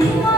Thank you.